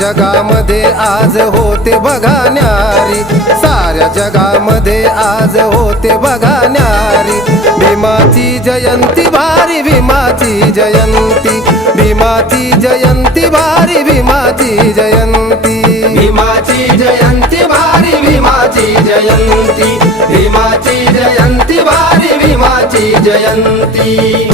जगामध्ये आज होते बघा न्यारी, साऱ्या जगामध्ये आज होते बघा न्यारी। भीमाची जयंती भारी, भीमाची जयंती, भीमाची जयंती भारी, भीमाची जयंती, भीमाची जयंती भारी, भीमाची जयंती, भीमाची जयंती भारी, भीमाची जयंती।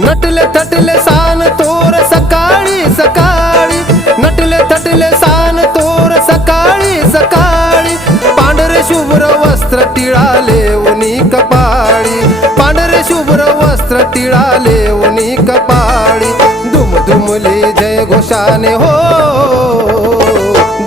नटले थटले सान तोर सकाळी सकाळी, नटले थटले सान तोर सकाळी सकाळी। पांढरे शुभ्र वस्त्र टिळाले उनी कपाळी, पांढरे शुभ्र वस्त्र टिळाले उनी कपाळी। दुमदुमली जय घोषाने हो,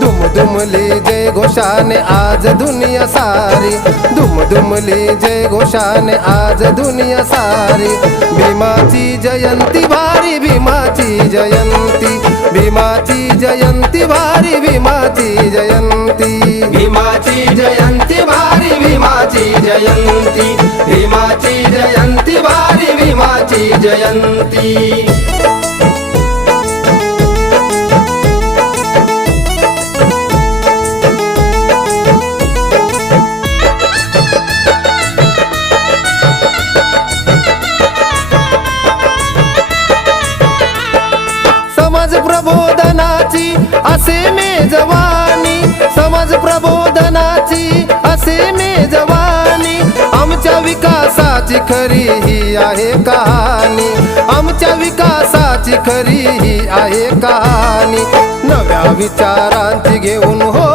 दुमदुमली जय घोषाने आज दुनिया सारी, दुमदुमली जय घोषाने आज दुनिया सारी। भीमाची जयंती भारी, भीमाची जयंती, भीमाची जयंती भारी, भीमाची जयंती, भीमाची जयंती भारी, भीमाची जयंती, भीमाची जयंती भारी, भीमाची जयंती। समाज प्रबोधनाची असे मेजवानी, समाज प्रबोधनाची असे मेजवानी। आमच्या विकासाची खरी ही आहे कहाणी, आमच्या विकासाची खरी ही आहे कहाणी। नव्या विचारांची घेऊन हो,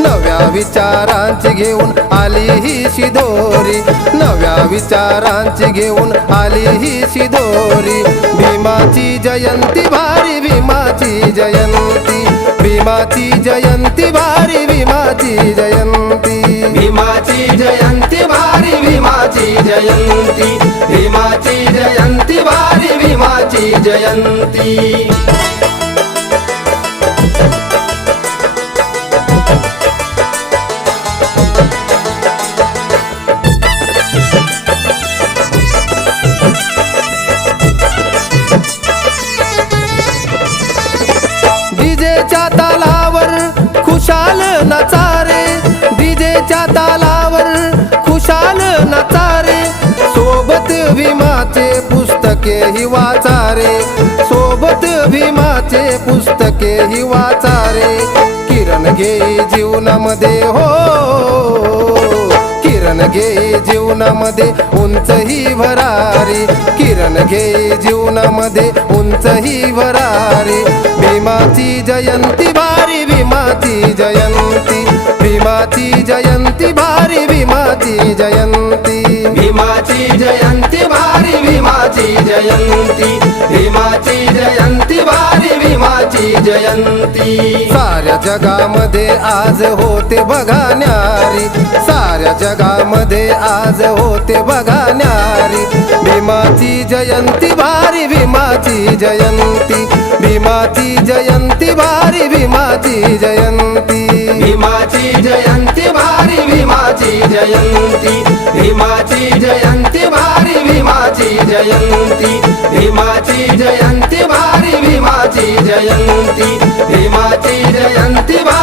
नव्या विचारांची घेऊन आली ही शिदोरी, नव्या विचारांची घेऊन आली ही शिदोरी। भीमाची जयंती भारी, भीमाची जयंती, भीमाची जयंती भारी, भीमाची जयंती, भीमाची जयंती भारी, भीमाची जयंती, भीमाची जयंती भारी, भीमाची जयंती। डीजेच्या तालावर खुशाल नचारे, डीजेच्या तालावर खुशाल नचारे। सोबत भीमाचे पुस्तके ही वाचारे, सोबत भीमाचे पुस्तके ही वाचारे। किरण घे जीवनामध्ये हो, किरण घे जीवनामध्ये उंच ही भरारी, किरण घे जीवनामध्ये उंच ही भरारी। भीमाची जयंती भारी, भीमाची जयंती, भीमाची जयंती भारी, भीमाची जयंती, भीमाची जयंती भारी, भीमाची जयंती, भीमाची जयंती भारी, भीमाची जयंती। साऱ्या जगामध्ये आज होते बघा न्यारी, साऱ्या जगामध्ये आज होते बघा न्यारी। भीमाची जयंती भारी, भीमाची जयंती, भीमाची जयंती भारी, भीमाची जयंती, भीमाची जयंती भारी, भीमाची जयंती, भीमाची जयंती भारी, भीमाची जयंती, भीमाची जयंती भारी, भीमाची जयंती, भीमाची जयंती भारी।